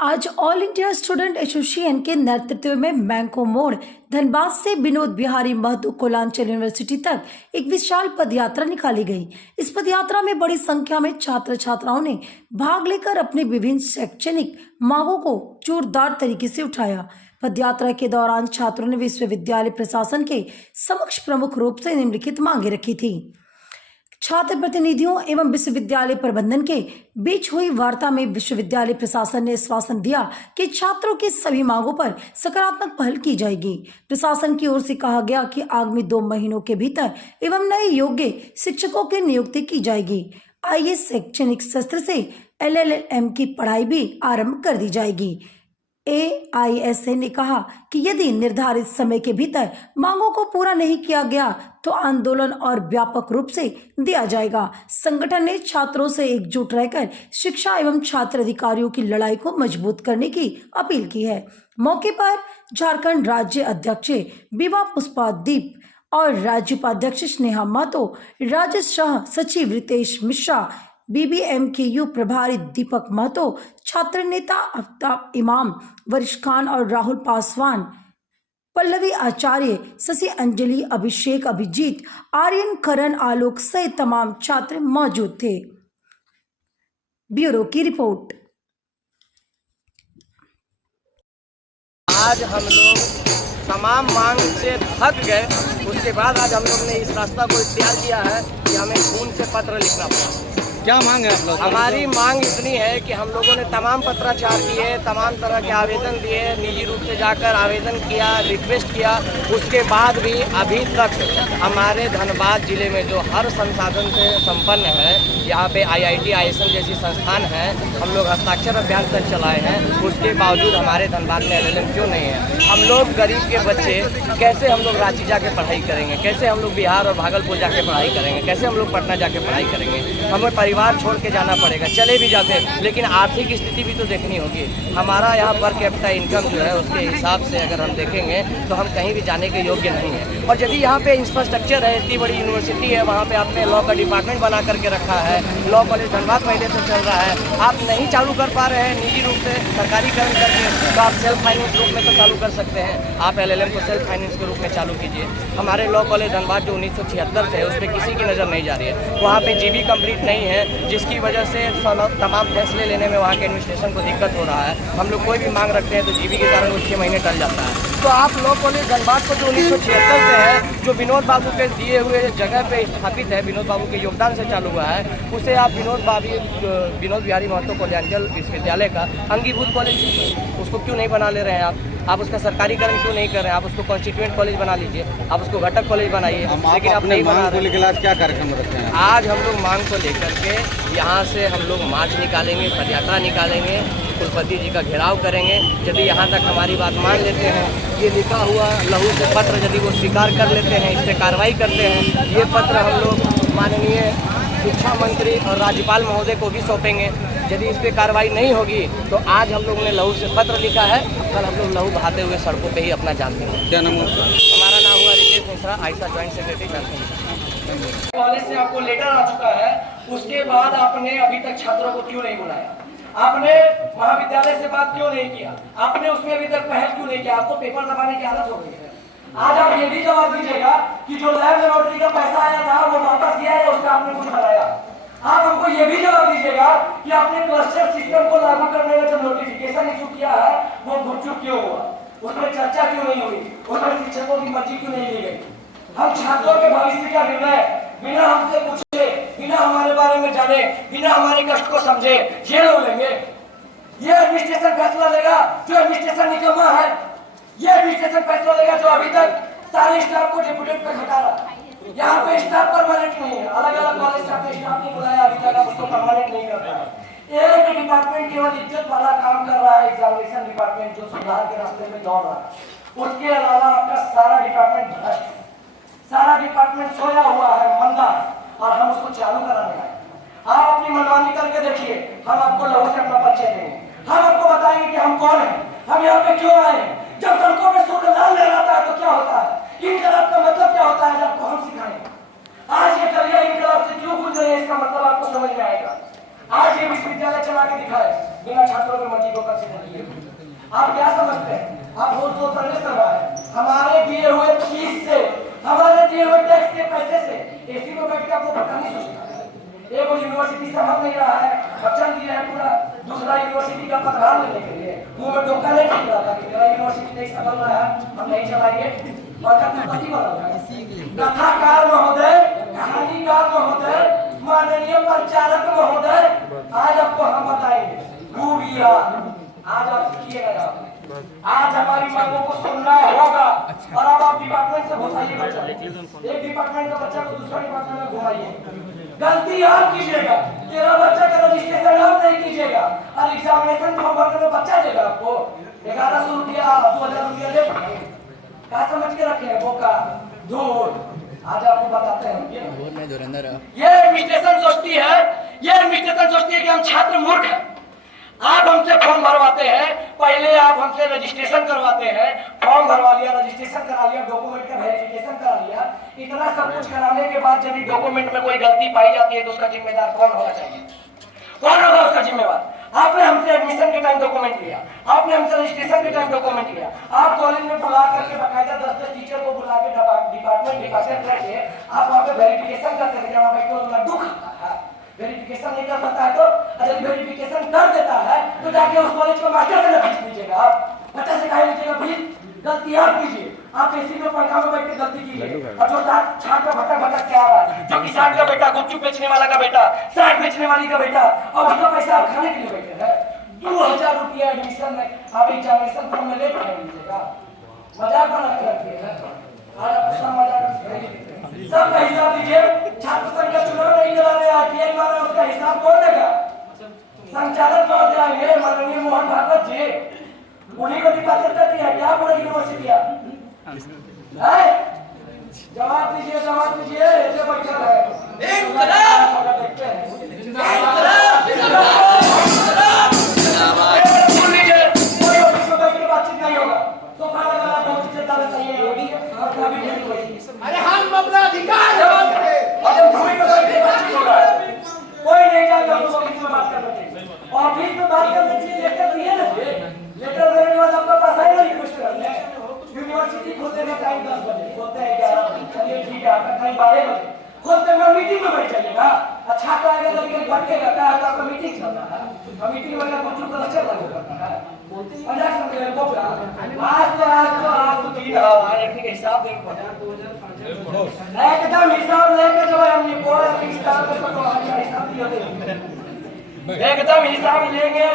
आज all India student association के नेतृत्व में मैंको मोड़ धनबाद से विनोद बिहारी महतो कोलांचल यूनिवर्सिटी तक एक विशाल पदयात्रा निकाली गई। इस पदयात्रा में बड़ी संख्या में छात्र छात्राओं ने भाग लेकर अपनी विभिन्न शैक्षणिक मांगों को जोरदार तरीके से उठाया। पदयात्रा के दौरान छात्रों ने विश्वविद्यालय प्रशासन के समक्ष प्रमुख रूप से निम्नलिखित मांगे रखी थी। छात्र प्रतिनिधियों एवं विश्वविद्यालय प्रबंधन के बीच हुई वार्ता में विश्वविद्यालय प्रशासन ने आश्वासन दिया कि छात्रों की सभी मांगों पर सकारात्मक पहल की जाएगी। प्रशासन की ओर से कहा गया कि आगामी 2 महीनों के भीतर एवं नए योग्य शिक्षकों की नियुक्ति की जाएगी। आइए शैक्षणिक सत्र से LLM की पढ़ाई भी आरंभ कर दी जाएगी। AISA ने कहा कि यदि निर्धारित समय के भीतर मांगों को पूरा नहीं किया गया तो आंदोलन और व्यापक रूप से दिया जाएगा। संगठन ने छात्रों से एकजुट रहकर शिक्षा एवं छात्र अधिकारियों की लड़ाई को मजबूत करने की अपील की है। मौके पर झारखंड राज्य अध्यक्ष विभा पुष्पादीप और राज्य उपाध्यक्ष स्नेहा महतो, राज्य सह सचिव रितेश मिश्रा, BBMKU प्रभारी दीपक महतो, छात्र नेता आफ्ताब इमाम, वरिष्ठ खान और राहुल पासवान, पल्लवी आचार्य, शशि अंजलि, अभिषेक, अभिजीत, आर्यन, करण, आलोक सहित तमाम छात्र मौजूद थे। ब्यूरो की रिपोर्ट। आज हम लोग तमाम मांग से थक गए, उसके बाद आज हम लोग ने इस रास्ता को इख्तियार किया है कि हमें खून से पत्र लिखना पड़ा। क्या मांग है आप लोग? हमारी मांग इतनी है कि हम लोगों ने तमाम पत्राचार किए, तमाम तरह के आवेदन दिए, निजी रूप से जाकर आवेदन किया, रिक्वेस्ट किया। उसके बाद भी अभी तक हमारे धनबाद जिले में जो हर संसाधन से संपन्न है, यहाँ पे IIT ISM जैसी संस्थान है, हम लोग हस्ताक्षर अभियान तक चलाए हैं, उसके बावजूद हमारे धनबाद में LLM क्यों नहीं है? हम लोग गरीब के बच्चे कैसे हम लोग रांची जाके पढ़ाई करेंगे? कैसे हम लोग बिहार और भागलपुर जाके पढ़ाई करेंगे? कैसे हम लोग पटना जाके पढ़ाई करेंगे? हमें परिवार छोड़ के जाना पड़ेगा। चले भी जाते लेकिन आर्थिक स्थिति भी तो देखनी होगी। हमारा यहाँ पर कैपिटा इनकम जो है उसके हिसाब से अगर हम देखेंगे तो हम कहीं भी जाने के योग्य नहीं है। और यदि यहाँ पे इंफ्रास्ट्रक्चर है, इतनी बड़ी यूनिवर्सिटी है, वहाँ पे आपने लॉ का डिपार्टमेंट बना करके रखा है, लॉ कॉलेज धनबाद पहले से चल रहा है, आप नहीं चालू कर पा रहे हैं निजी रूप से सरकारीकरण करके, तो आप सेल्फ फाइनेंस रूप में तो चालू कर सकते हैं। आप LLM को सेल्फ फाइनेंस के रूप में चालू कीजिए। हमारे लॉ कॉलेज धनबाद जो 1976 से है उस पर किसी की नज़र नहीं जा रही है। वहाँ पे GB कंप्लीट नहीं है, जिसकी वजह से तमाम फैसले लेने में वहाँ के एडमिनिस्ट्रेशन को दिक्कत हो रहा है। हम लोग कोई भी मांग रखते हैं तो GB के कारण वो 6 महीने टल जाता है। तो आप लॉ कॉलेज धनबाद को जो 1976 से है, जो विनोद बाबू के दिए हुए जगह पे स्थापित है, विनोद बाबू के योगदान से चालू हुआ है, उसे आप विनोद बिहारी महतो कोलांचल विश्वविद्यालय का अंगीभूत कॉलेज उसको क्यों नहीं बना ले रहे हैं? आप उसका सरकारीकरण क्यों नहीं कर रहे हैं? आप उसको कॉन्स्टिट्यूएंट कॉलेज बना लीजिए, आप उसको घटक कॉलेज बनाइए, लेकिन आप नहीं बना रहे। क्या कार्यक्रम रखते हैं? आज हम लोग मांग को लेकर के यहाँ से हम लोग मार्च निकालेंगे, पदयात्रा निकालेंगे, कुलपति जी का घेराव करेंगे। यदि यहाँ तक हमारी बात मान लेते हैं, ये लिखा हुआ लहू से पत्र यदि वो स्वीकार कर लेते हैं, इस पर कार्रवाई करते हैं, ये पत्र हम लोग माननीय शिक्षा मंत्री और राज्यपाल महोदय को भी सौंपेंगे। यदि इस पर कार्रवाई नहीं होगी तो आज हम लोग ने लहू से पत्र लिखा है, कल हम लोग लहू बहाते हुए सड़कों पे ही अपना जान देंगे। क्या नाम है? हमारा नाम हुआ रितेश मिश्रा, आइसा ज्वाइंट सेक्रेटरी झारखंड। कॉलेज से आपको लेटर आ चुका है, उसके बाद आपने अभी तक छात्रों को क्यों नहीं बुलाया? आपने महाविद्यालय से बात क्यों नहीं किया? आपने उसमें अभी तक पहल क्यों नहीं किया? आपको पेपर दबाने की आदत हो गई है। आज आप ये भी जवाब दीजिएगा कि जो लैब लेबोरेटरी का पैसा आया था वो वापस किया है, उसका आपने कुछ कराया? आप हमको ये भी जवाब दीजिएगा कि आपने क्लस्टर सिस्टम को लागू करने का जो नोटिफिकेशन इशू किया है वो गुपचुप क्यों हुआ? उसमें चर्चा क्यों नहीं हुई? उसमें शिक्षकों की मर्जी क्यों नहीं ली गई? हम छात्रों के भविष्य का निर्णय बिना हमसे पूछे, बिना हमारे बारे में जाने, बिना हमारे कष्ट को समझे ये लोग लेंगे? ये एडमिनिस्ट्रेशन फैसला लेगा जो एडमिनिस्ट्रेशन निकम्मा है? ये एडमिनिस्ट्रेशन फैसला लेगा जो अभी तक सारे स्टाफ को डिप्यूटेड पे हटा रहा है? यहाँ पे स्टाफ परमानेंट नहीं है, अलग अलग कॉलेज से आपने स्टाफ नहीं बुलाया, अभी तक आप उसको परमानेंट नहीं कर रहे। एक डिपार्टमेंट केवल इज्जत वाला काम कर रहा है, एग्जामिनेशन डिपार्टमेंट जो सुधार के रास्ते में दौड़ रहा है। उसके अलावा आपका सारा डिपार्टमेंट भ्रष्ट है, सारा डिपार्टमेंट सोया हुआ है, मंदा है, और हम उसको चालू कराने आए। आप अपनी मनमानी करके देखिए, हम आपको लहू से अपना परिचय देंगे, हम आपको बताएंगे कि हम कौन है, हम यहाँ पे क्यों आए हैं। जब सड़कों में सूर्य लाल लहराता है तो क्या होता है? इनकलाब का मतलब क्या होता है आपको हम सिखाएंगे। आज ये करियर इनकलाब से क्यों गुजरे हैं, इसका मतलब आपको समझ में आएगा। आज ये विश्वविद्यालय चला के दिखाए, बिना छात्रों की मर्जी को कब्जे में लिए। आप क्या समझते हैं? आप बहुत प्रवेश करवा है हमारे दिए हुए फीस से, हमारे दिए हुए टैक्स के पैसे से एसी में बैठ के आपको पता नहीं सोचना। एक यूनिवर्सिटी से हम नहीं रहा है, वचन दिया है पूरा दूसरा यूनिवर्सिटी का पदभार लेने के लिए, मुंह में टोका नहीं ठीक रहा था कि मेरा यूनिवर्सिटी नहीं सफल रहा है, हम नहीं चलाएंगे। और कथापति कथाकार महोदय, कहानीकार महोदय, माननीय प्रचारक महोदय, आज आपको हम बताएंगे गुड़िया, आज आप सीखिएगा। आज हमारी मांगों को सुनना होगा और अब आप डिपार्टमेंट से घुसाइए बच्चा, एक डिपार्टमेंट का बच्चा को दूसरा डिपार्टमेंट में घुमाइए। गलती आप कीजिएगा, तेरा बच्चा का रजिस्ट्रेशन आप नहीं कीजिएगा और एग्जामिनेशन फॉर्म भरने में बच्चा देगा आपको 1100 रुपया 2000 रुपया दे। क्या समझ के रखे हैं बोका धूल। आज आपको बताते हैं ये एडमिनिस्ट्रेशन सोचती है कि हम छात्र मूर्ख हैं। आप हमसे फॉर्म भरवाते हैं, पहले आप हमसे रजिस्ट्रेशन करवाते हैं, फॉर्म भरवा लिया, रजिस्ट्रेशन करा लिया, डॉक्यूमेंट का वेरिफिकेशन करा लिया, इतना सब कुछ कराने के बाद यदि डॉक्यूमेंट में कोई गलती पाई जाती है तो उसका जिम्मेदार कौन होना चाहिए? कौन होगा उसका जिम्मेवार? आपने हमसे एडमिशन के टाइम डॉक्यूमेंट लिया, आपने हमसे रजिस्ट्रेशन के टाइम डॉक्यूमेंट लिया, आप कॉलेज में बुला करके बकायदा 10 टीचर को बुला के डिपार्टमेंट करके आप वहाँ पे वेरिफिकेशन करते थे, वहाँ पे दुख वेरिफिकेशन नहीं कर पाता है तो अगर वेरिफिकेशन कर देता है तो जाके उस कॉलेज को मास्टर से फीस लीजिएगा, आप बच्चा से कहा लीजिएगा फीस। गलती आप कीजिए, आप एसी में पंखा में बैठ के गलती कीजिए। और जो छात्र का भटक भटक क्या आ रहा है, जो किसान का बेटा, गुपचुप बेचने वाला का बेटा, साग बेचने वाली का बेटा, और उसका पैसा आप खाने के लिए बैठे हैं 2000 रुपया एडमिशन में, आप एग्जामिनेशन फॉर्म में ले लीजिएगा। मजाक बना के रखिए, आज आप सब मजाक सबका हिसाब दीजिए। छात्र संघ का चुनाव नहीं करा रहे, आरटीआई मारा, उसका हिसाब कौन देगा? संचालक महोदय आएंगे, माननीय मोहन भागवत जी, उन्हीं को पात्रता दी है क्या पूरा यूनिवर्सिटी है? जवाब दीजिए, जवाब दीजिए। ऐसे बैठा है बातचीत नहीं होगा, सोफा लगा बहुत चिंता चाहिए। अरे हम अपना अधिकार कोई नहीं चाहता ऑफिस में बात करना चाहिए, ऑफिस में बात करना चाहिए। लेटर दिए ना, लेटर देने के बाद आपका पास आएगा रिक्वेस्ट करने। यूनिवर्सिटी खोलते में टाइम 10 बजे, खोलते हैं 11 बजे, चलिए ठीक है, आपका टाइम 12 बजे खोलते में मीटिंग में बैठ जाइएगा। अच्छा तो आएगा लड़के भटकेगा, क्या है आपका मीटिंग चल रहा है, मीटिंग में लगा कुछ क्लस्टर लगेगा, मजाक समझ रहे हो? आज तो 3 हवा एक हिसाब देना पड़ेगा, एकदम हिसाब लेके जो है हमने कोई हिसाब लेंगे।